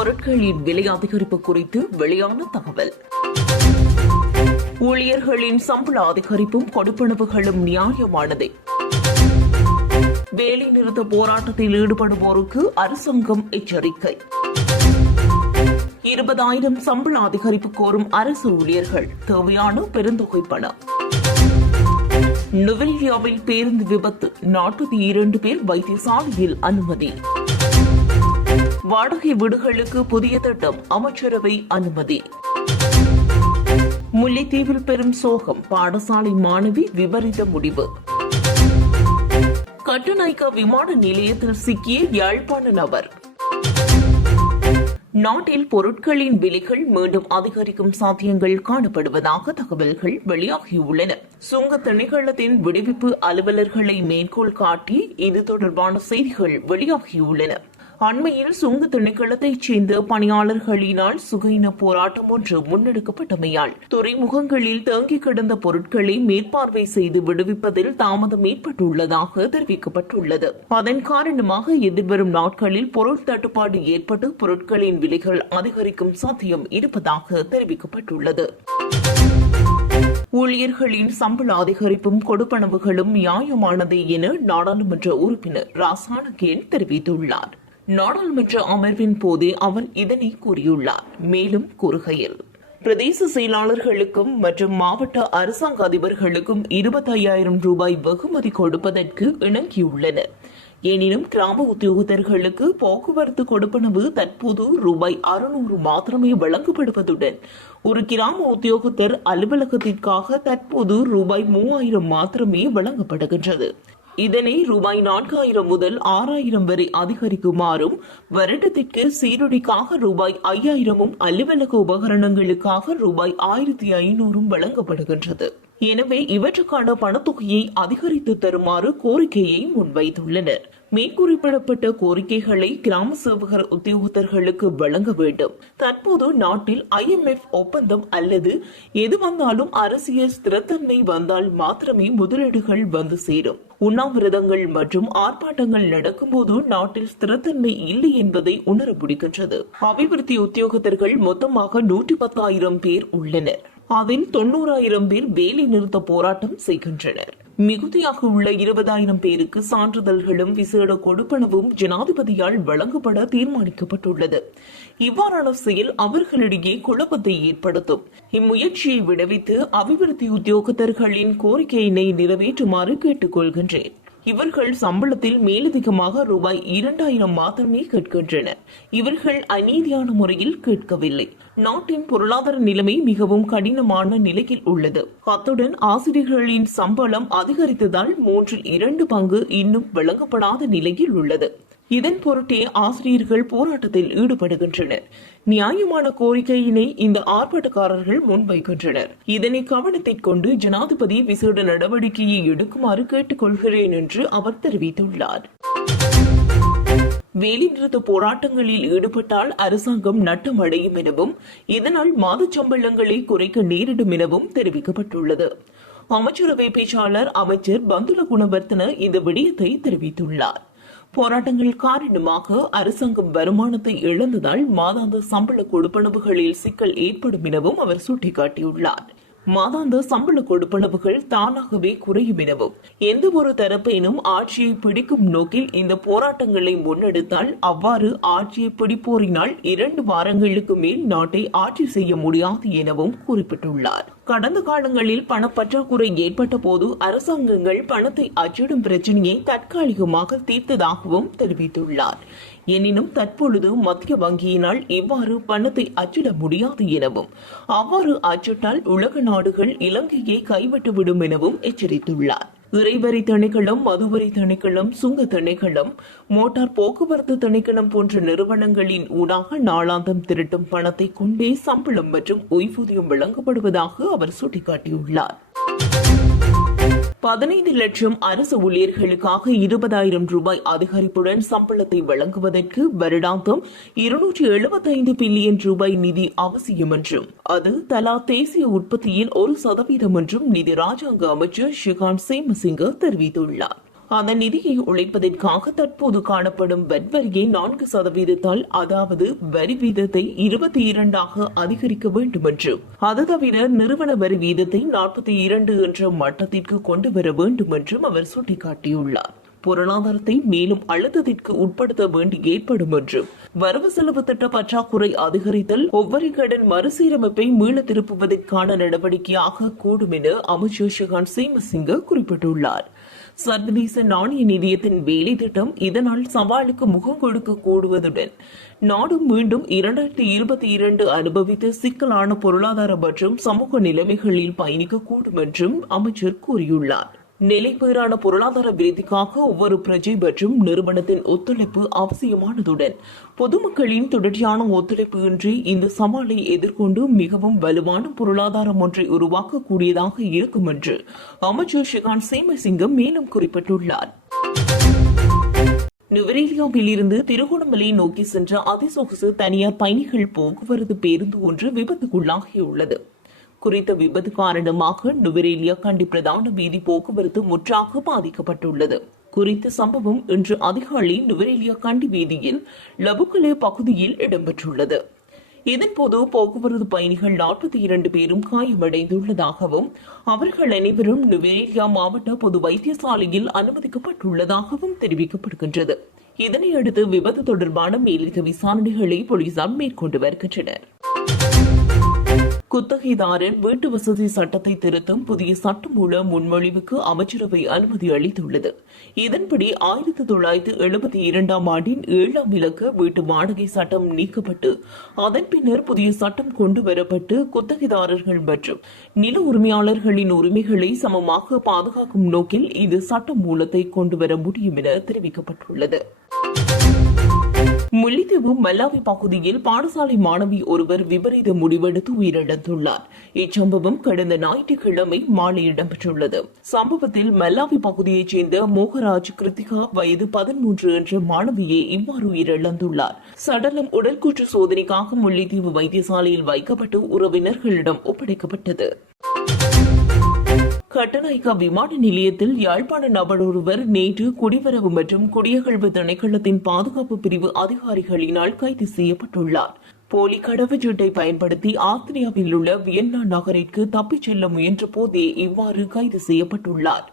பொருட்களின் விலை அதிகரிப்பு குறித்து வெளியான தகவல். ஊழியர்களின் சம்பள அதிகரிப்பும் கொடுப்பனவுகளும் நியாயமானதே. வேலை நிறுத்த போராட்டத்தில் ஈடுபடுவோருக்கு அரசாங்கம் எச்சரிக்கை. இருபதாயிரம் சம்பள அதிகரிப்பு கோரும் அரசு ஊழியர்கள் தேவையான பெருந்தொகை பணம். நுவெல்வியாவில் பேருந்து விபத்து நாற்பத்தி இரண்டு பேர் வைத்தியசாலையில் அனுமதி. வாடகை வீடுகளுக்கு புதிய திட்டம் அமைச்சரவை அனுமதி. முல்லைத்தீவில் பெரும் சோகம் பாடசாலை மாணவி விபரீத முடிவு. கட்டுநாய்க்கா விமான நிலையத்தில் சிக்கிய யாழ்ப்பாண நபர். நாட்டில் பொருட்களின் விலைகள் மீண்டும் அதிகரிக்கும் சாத்தியங்கள் காணப்படுவதாக தகவல்கள் வெளியாகியுள்ளன. சுங்க திணைக்களத்தின் விடுவிப்பு அலுவலர்களை மேற்கோள் காட்டி இது தொடர்பான செய்திகள் வெளியாகியுள்ளன. அண்மையில் சுங்கு திணைக்களத்தைச் சேர்ந்த பணியாளர்களினால் சுகையின போராட்டம் ஒன்று முன்னெடுக்கப்பட்டமையால் துறைமுகங்களில் தேங்கி கிடந்த பொருட்களை மேற்பார்வை செய்து விடுவிப்பதில் தாமதம் ஏற்பட்டுள்ளதாக தெரிவிக்கப்பட்டுள்ளது. அதன் காரணமாக எதிர்வரும் நாட்களில் பொருள் தட்டுப்பாடு ஏற்பட்டு பொருட்களின் விலைகள் அதிகரிக்கும் சாத்தியம் இருப்பதாக தெரிவிக்கப்பட்டுள்ளது. ஊழியர்களின் சம்பள அதிகரிப்பும் கொடுப்பனவுகளும் நியாயமானதே என நாடாளுமன்ற உறுப்பினர் ராசானகேன் தெரிவித்துள்ளார். நாடாளுமன்ற அமர்வின் போதே அவர் இதனை கூறியுள்ளார். மேலும் கூறுகையில் பிரதேச செயலாளர்களுக்கும் மற்றும் மாவட்ட அரசாங்க அதிபர்களுக்கும் இருபத்தையாயிரம் ரூபாய் வெகுமதி கொடுப்பதற்கு இணங்கியுள்ளனர். எனினும் கிராம உத்தியோகத்தர்களுக்கு போக்குவரத்து கொடுப்பனவு தற்போது ரூபாய் அறுநூறு மாத்திரமே வழங்கப்படுவதுடன் ஒரு கிராம உத்தியோகத்தர் அலுவலகத்திற்காக தற்போது ரூபாய் மூவாயிரம் மாத்திரமே வழங்கப்படுகின்றது. இதனை ரூபாய் நான்காயிரம் முதல் ஆறாயிரம் வரை அதிகரிக்குமாறும் வருடத்திற்கு சீருடைக்காக ரூபாய் ஐயாயிரமும் அலுவலக உபகரணங்களுக்காக ரூபாய் ஆயிரத்தி ஐநூறும் வழங்கப்படுகின்றது. எனவே இவற்றுக்கான பணத்தொகையை அதிகரித்து தருமாறு கோரிக்கையை முன்வைத்துள்ளனர். மேற்குறிப்பிடப்பட்ட கோரிக்கைகளை கிராம சேவகர் உத்தியோகத்தர்களுக்கு வழங்க வேண்டும். தற்போது நாட்டில் ஐஎம்எஃப் ஒப்பந்தம் அல்லது எது வந்தாலும் அரசியல் ஸ்திரத்தன்மை வந்தால் மாத்திரமே முதலீடுகள் வந்து சேரும். உண்ணாவிரதங்கள் மற்றும் ஆர்ப்பாட்டங்கள் நடக்கும்போது நாட்டில் ஸ்திரத்தன்மை இல்லை என்பதை உணர பிடிக்கின்றது அபிவிருத்தி உத்தியோகத்தர்கள் மொத்தமாக நூற்றி பத்தாயிரம் பேர் உள்ளனர். அதில் தொண்ணூறாயிரம் பேர் வேலை நிறுத்த போராட்டம் செய்கின்றனர். மிகுதியாக உள்ள இருபதாயிரம் பேருக்கு சான்றிதழ்களும் விசேட கொடுப்பனவும் ஜனாதிபதியால் வழங்கப்பட தீர்மானிக்கப்பட்டுள்ளது. இவ்வாறான செயல் அவர்களிடையே குழப்பத்தை ஏற்படுத்தும். இம்முயற்சியை விடுவித்து அபிவிருத்தி உத்தியோகத்தர்களின் கோரிக்கையினை நிறைவேற்றுமாறு கேட்டுக்கொள்கின்றேன். இவர்கள் சம்பளத்தில் மேலதிகமாக ரூபாய் இரண்டாயிரம் மாத்திரமே கேட்கின்றனர். இவர்கள் அநீதியான முறையில் கேட்கவில்லை. நாட்டின் பொருளாதார நிலைமை மிகவும் கடினமான நிலையில் உள்ளது. அத்துடன் ஆசிரியர்களின் சம்பளம் அதிகரித்ததால் மூன்றில் இரண்டு பங்கு இன்னும் வழங்கப்படாத நிலையில் உள்ளது. இதன் பொருட்டே ஆசிரியர்கள் போராட்டத்தில் ஈடுபடுகின்றனர். நியாயமான கோரிக்கையினை இந்த ஆர்ப்பாட்டக்காரர்கள் முன்வைக்கின்றனர். இதனை கவனத்தில் கொண்டு ஜனாதிபதி விசேட நடவடிக்கையை எடுக்குமாறு கேட்டுக்கொள்கிறேன் என்று அவர் தெரிவித்துள்ளார். வேலைநிறுத்த போராட்டங்களில் ஈடுபட்டால் அரசாங்கம் நட்டம் அடையும் எனவும் இதனால் மாத சம்பளங்களை குறைக்க நேரிடும் எனவும் தெரிவிக்கப்பட்டுள்ளது. அமைச்சரவை பேச்சாளர் அமைச்சர் பந்துல குணவர்த்தன இந்த விடயத்தை தெரிவித்துள்ளார். போராட்டங்கள் காரணமாக அரசாங்கம் வருமானத்தை இழந்ததால் மாதாந்த சம்பள கொடுப்பனவுகளில் சிக்கல் ஏற்படும் எனவும் அவர் சுட்டிக்காட்டியுள்ளார். மாதாந்த சம்பள கொடுப்பனவுகள் தானாகவே குறையும் எனவும் எந்த ஒரு தரப்பினும் ஆட்சியை பிடிக்கும் நோக்கில் இந்த போராட்டங்களை முன்னெடுத்தால் அவ்வாறு ஆட்சியை பிடிப்போரினால் இரண்டு வாரங்களுக்கு மேல் நாட்டை ஆட்சி செய்ய முடியாது எனவும் குறிப்பிட்டுள்ளார். கடந்த காலங்களில் பணப்பற்றாக்குறை ஏற்பட்ட போது அரசாங்கங்கள் பணத்தை அச்சிடும் பிரச்சனையை தற்காலிகமாக தீர்த்ததாகவும் தெரிவித்துள்ளார். எனினும் தற்பொழுது மத்திய வங்கியினால் இவ்வாறு பணத்தை அச்சிட முடியாது எனவும் அவ்வாறு அச்சிட்டால் உலக நாடுகள் இலங்கையை கைவிட்டுவிடும் எனவும் எச்சரித்துள்ளார். இறைவரி திணைக்களம் மதுவரி திணைக்களம் சுங்க திணைக்களம் மோட்டார் போக்குவரத்து திணைக்களம் போன்ற நிறுவனங்களின் ஊடாக நாளாந்தம் திரட்டும் பணத்தை கொண்டே சம்பளம் மற்றும் ஓய்வூதியம் வழங்கப்படுவதாக அவர் சுட்டிக்காட்டியுள்ளார். பதினைந்து லட்சம் அரசு ஊழியர்களுக்காக இருபதாயிரம் ரூபாய் அதிகரிப்புடன் சம்பளத்தை வழங்குவதற்கு வருடாந்தம் இருநூற்றி எழுபத்தைந்து பில்லியன் ரூபாய் நிதி அவசியம் என்றும் அது தலா தேசிய உற்பத்தியில் ஒரு சதவீதம் என்றும் நிதி ராஜாங்க அமைச்சர் ஷிகாந்த் சேமசிங்க தெரிவித்துள்ளார். அந்த நிதியை உழைப்பதற்காக தற்போது காணப்படும் வெட் வரியை நான்கு சதவீதத்தால் அதாவது வரி வீதத்தை இருபத்தி இரண்டாக அதிகரிக்க வேண்டும் என்று அது தவிர நிறுவன வரி வீதத்தை நாற்பத்தி இரண்டு என்ற மட்டத்திற்கு கொண்டு வர வேண்டும் என்றும் அவர் சுட்டிக்காட்டியுள்ளார். பொருளாதாரத்தை மேலும் அழுத்தத்திற்கு உட்படுத்த வேண்டி ஏற்படும் என்றும் வரவு செலவு திட்ட பற்றாக்குறை அதிகரித்தல் ஒவ்வொரு கடன் மறுசீரமைப்பை மீள திருப்புவதற்கான நடவடிக்கையாக கூடும் என அமைச்சர் ஷிகான் சீமசிங்க குறிப்பிட்டுள்ளார். சர்வதேச நாணய நிதியத்தின் வேலை திட்டம் இதனால் சவாலுக்கு முகம் கொடுக்க கூடுவதுடன் நாடு மீண்டும் இரண்டாயிரத்தி இருபத்தி இரண்டு அனுபவித்த சிக்கலான பொருளாதார மற்றும் சமூக நிலைமைகளில் பயணிக்க கூடும் என்றும் அமைச்சர் கூறியுள்ளார். நிலைபேறான பொருளாதார விருதிக்காக ஒவ்வொரு பிரஜை மற்றும் நிறுவனத்தின் ஒத்துழைப்பு அவசியமானதுடன் பொதுமக்களின் தொடர்ச்சியான ஒத்துழைப்பு இன்றி இந்த சவாலை எதிர்கொண்டு மிகவும் வலுவான பொருளாதாரம் ஒன்றை உருவாக்கக்கூடியதாக இருக்கும் என்று அமைச்சர் ஷிகான் சேமசிங்கம் மேலும் குறிப்பிட்டுள்ளார். நுவரேலியாவில் இருந்து திருகோணமலை நோக்கி சென்ற அதிசொகுசு தனியார் பயணிகள் போக்குவரத்து பேருந்து ஒன்று விபத்துக்குள்ளாகியுள்ளது. குறித்த விபத்து காரணமாக நுவரேலியா கண்டி பிரதான வீதி போக்குவரத்து முற்றாக பாதிக்கப்பட்டுள்ளது. குறித்த சம்பவம் இன்று அதிகாலை நுவரேலியா கண்டி வீதியில் லபுக்கலே பகுதியில் இடம்பெற்றுள்ளது. இதன்போது போக்குவரத்து பயணிகள் நாற்பத்தி இரண்டு பேரும் காயமடைந்துள்ளதாகவும் அவர்கள் அனைவரும் நுவரேலியா மாவட்ட பொது வைத்தியசாலையில் அனுமதிக்கப்பட்டுள்ளதாகவும் தெரிவிக்கப்படுகின்றது. இதனையடுத்து விபத்து தொடர்பான மேலதிக விசாரணைகளை போலீசார் மேற்கொண்டு வருகின்றனர். குத்தகைதாரர் வீட்டு வசதி சட்டத்தை திருத்தும் புதிய சட்டமூல முன்மொழிவுக்கு அமைச்சரவை அனுமதி அளித்துள்ளது. இதன்படி ஆயிரத்தி தொள்ளாயிரத்தி எழுபத்தி இரண்டாம் ஆண்டின் ஏழாம் இலக்க வீட்டு வாடகை சட்டம் நீக்கப்பட்டு அதன் பின்னர் புதிய சட்டம் கொண்டு வரப்பட்டு குத்தகைதாரர்கள் மற்றும் நில உரிமையாளர்களின் உரிமைகளை சமமாக பாதுகாக்கும் நோக்கில் இது சட்ட மூலத்தை கொண்டு வர முடியும் என தெரிவிக்கப்பட்டுள்ளது. முல்லைத்தீவு மல்லாவி பகுதியில் பாடசாலை மாணவி ஒருவர் விபரீத முடிவெடுத்து உயிரிழந்துள்ளார். இச்சம்பவம் கடந்த ஞாயிற்றுக்கிழமை மாலை இடம்பெற்றுள்ளது. சம்பவத்தில் மல்லாவி பகுதியைச் சேர்ந்த மோகராஜ் கிருத்திகா வயது பதிமூன்று என்ற மாணவியே இவ்வாறு உயிரிழந்துள்ளார். சடலம் உடற்கூற்று சோதனைக்காக முல்லைத்தீவு வைத்தியசாலையில் வைக்கப்பட்டு உறவினர்களிடம் ஒப்படைக்கப்பட்டது. கட்டநாயக்கா விமான நிலையத்தில் யாழ்ப்பாண நபர் ஒருவர் நேற்று குடிவரவு மற்றும் குடியகழ்வு திணைக்களத்தின் பாதுகாப்பு பிரிவு அதிகாரிகளினால் கைது செய்யப்பட்டுள்ளார். போலி கடவுச்சீட்டை பயன்படுத்தி ஆஸ்திரியாவில் உள்ள வியன்னா நகரிற்கு தப்பிச் செல்ல முயன்ற போதே இவ்வாறு கைது செய்யப்பட்டுள்ளார்.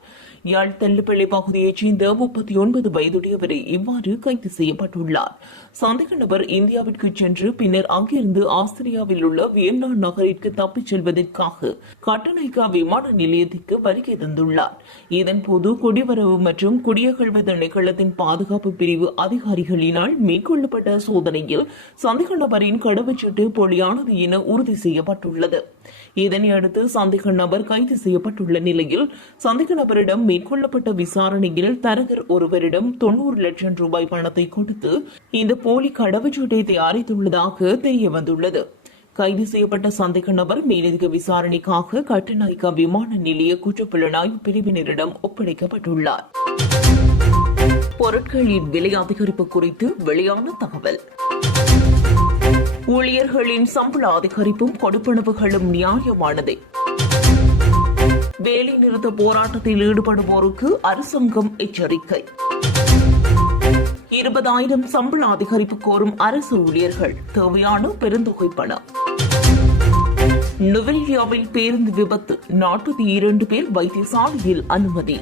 யாழ் தெல்லுப்பிள்ளை பகுதியைச் சேர்ந்த முப்பத்தி ஒன்பது வயதுடையவரை இவ்வாறு கைது செய்யப்பட்டுள்ளார். சந்தேக நபர் இந்தியாவிற்கு சென்று பின்னர் அங்கிருந்து ஆஸ்திரியாவில் உள்ள வியன்னா நகரிற்கு தப்பிச் செல்வதற்காக கட்டணைக்கா விமான நிலையத்திற்கு வருகை தந்துள்ளார். இதன்போது குடிவரவு மற்றும் குடியகழ்வு திணைக்களத்தின் பாதுகாப்பு பிரிவு அதிகாரிகளினால் மேற்கொள்ளப்பட்ட சோதனையில் சந்தேக நபரின் கடவுச்சீட்டு போலியானது என உறுதி செய்யப்பட்டுள்ளது. இதனையடுத்து சந்தேக நபர் கைது செய்யப்பட்டுள்ள நிலையில் சந்தேக நபரிடம் மேற்கொள்ளப்பட்ட விசாரணையில் தரகர் ஒருவரிடம் தொண்ணூறு லட்சம் ரூபாய் பணத்தை கொடுத்து இந்த போலி கடவுச்சீட்டை தயாரித்துள்ளதாக தெரிய வந்துள்ளது கைது செய்யப்பட்ட சந்தேக நபர் மேலதிக விசாரணைக்காக கட்டுநாயக்கா விமான நிலைய குற்றப்புலனாய்வு பிரிவினரிடம் ஒப்படைக்கப்பட்டுள்ளார். பொருட்களின் விலை அதிகரிப்பு குறித்து வெளியான தகவல். ஊழியர்களின் சம்பள அதிகரிப்பும் கொடுப்பனவுகளும் நியாயமானதே. வேலை நிறுத்த போராட்டத்தில் ஈடுபடுவோருக்கு அரசாங்கம் எச்சரிக்கை. இருபதாயிரம் சம்பள அதிகரிப்பு கோரும் அரசு ஊழியர்கள் தேவையான பெருந்தொகை பணம். நுவெல்வியாவில் பேருந்து விபத்து நாற்பத்தி இரண்டு பேர் வைத்தியசாலையில் அனுமதி.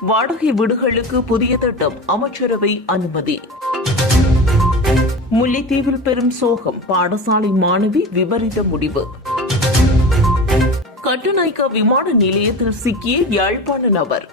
வாடகை வீடுகளுக்கு புதிய திட்டம் அமைச்சரவை அனுமதி. முல்லைத்தீவில் பெரும் சோகம் பாடசாலை மாணவி விபரீத முடிவு. கட்டுநாய்க்கா விமான நிலையத்தில் சிக்கிய யாழ்ப்பாண நபர்.